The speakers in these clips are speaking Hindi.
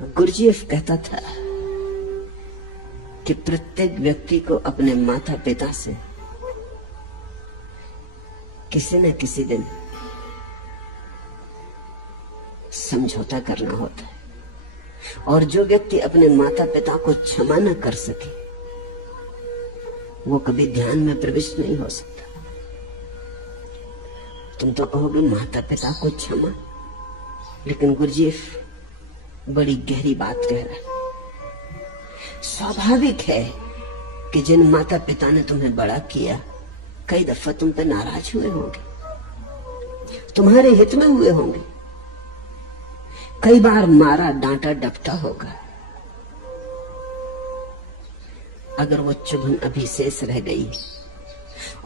गुरजीएफ कहता था कि प्रत्येक व्यक्ति को अपने माता पिता से किसी न किसी दिन समझौता करना होता है, और जो व्यक्ति अपने माता पिता को क्षमा न कर सके वो कभी ध्यान में प्रविष्ट नहीं हो सकता। तुम तो कहोगे माता पिता को क्षमा, लेकिन गुरजीएफ बड़ी गहरी बात कह रहा है। स्वाभाविक है कि जिन माता पिता ने तुम्हें बड़ा किया कई दफा तुम पे नाराज हुए होंगे, तुम्हारे हित में हुए होंगे, कई बार मारा डांटा डपटा होगा। अगर वो चुभन अभी शेष रह गई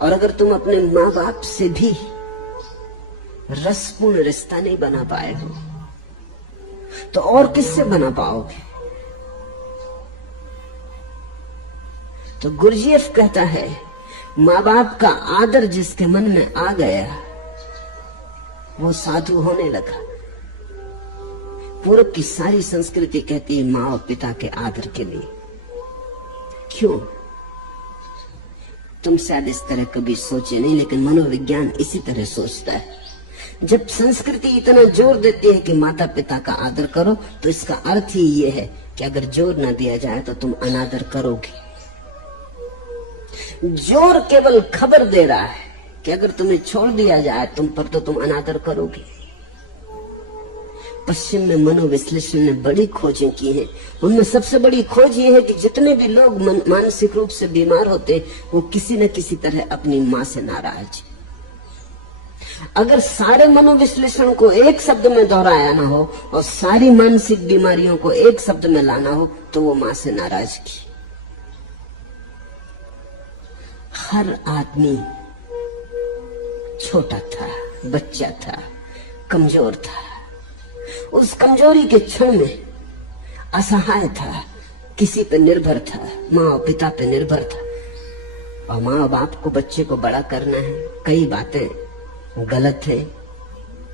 और अगर तुम अपने माँ बाप से भी रसपूर्ण रिश्ता नहीं बना पाए हो तो और किससे बना पाओगे? तो गुरजीएफ कहता है माँ बाप का आदर जिसके मन में आ गया वो साधु होने लगा। पूरब की सारी संस्कृति कहती है माँ और पिता के आदर के लिए। क्यों? तुम शायद इस तरह कभी सोचे नहीं, लेकिन मनोविज्ञान इसी तरह सोचता है। जब संस्कृति इतना जोर देती है कि माता पिता का आदर करो, तो इसका अर्थ ही ये है कि अगर जोर ना दिया जाए तो तुम अनादर करोगे। जोर केवल खबर दे रहा है कि अगर तुम्हें छोड़ दिया जाए तुम पर तो तुम अनादर करोगे। पश्चिम में मनोविश्लेषण ने बड़ी खोजें की हैं। उनमें सबसे बड़ी खोज ये है कि जितने भी लोग मानसिक रूप से बीमार होते वो किसी न किसी तरह अपनी माँ से नाराज। अगर सारे मनोविश्लेषण को एक शब्द में दोहराया ना हो और सारी मानसिक बीमारियों को एक शब्द में लाना हो तो वो माँ से नाराजगी। हर आदमी छोटा था, बच्चा था, कमजोर था। उस कमजोरी के क्षण में असहाय था, किसी पे निर्भर था, माँ और पिता पे निर्भर था। और माँ और बाप को बच्चे को बड़ा करना है। कई बातें गलत है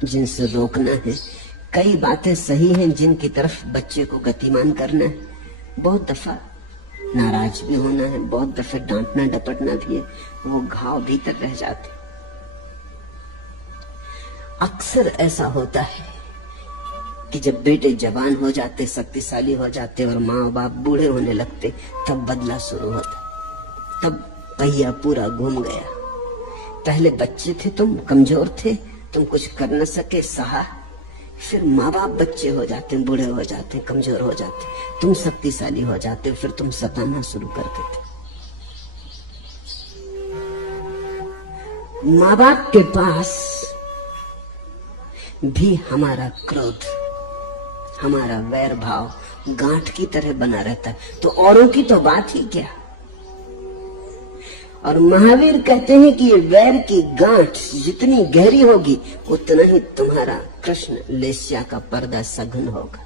जिनसे रोकना है, कई बातें सही हैं जिनकी तरफ बच्चे को गतिमान करना है। बहुत दफा नाराज भी होना है, बहुत दफे डांटना डपटना भी है, वो घाव भीतर रह जाते। अक्सर ऐसा होता है कि जब बेटे जवान हो जाते, शक्तिशाली हो जाते और माँ बाप बूढ़े होने लगते, तब बदला शुरू होता। तब पहिया पूरा घूम गया। पहले बच्चे थे, तुम कमजोर थे, तुम कुछ कर न सके, सहा। फिर माँ बाप बच्चे हो जाते, बूढ़े हो जाते, कमजोर हो जाते, तुम शक्तिशाली हो जाते, फिर तुम सताना शुरू कर देते। माँ बाप के पास भी हमारा क्रोध, हमारा वैर भाव गांठ की तरह बना रहता है, तो औरों की तो बात ही क्या। और महावीर कहते हैं कि ये वैर की गांठ जितनी गहरी होगी उतना ही तुम्हारा कृष्ण लेस्या का पर्दा सघन होगा।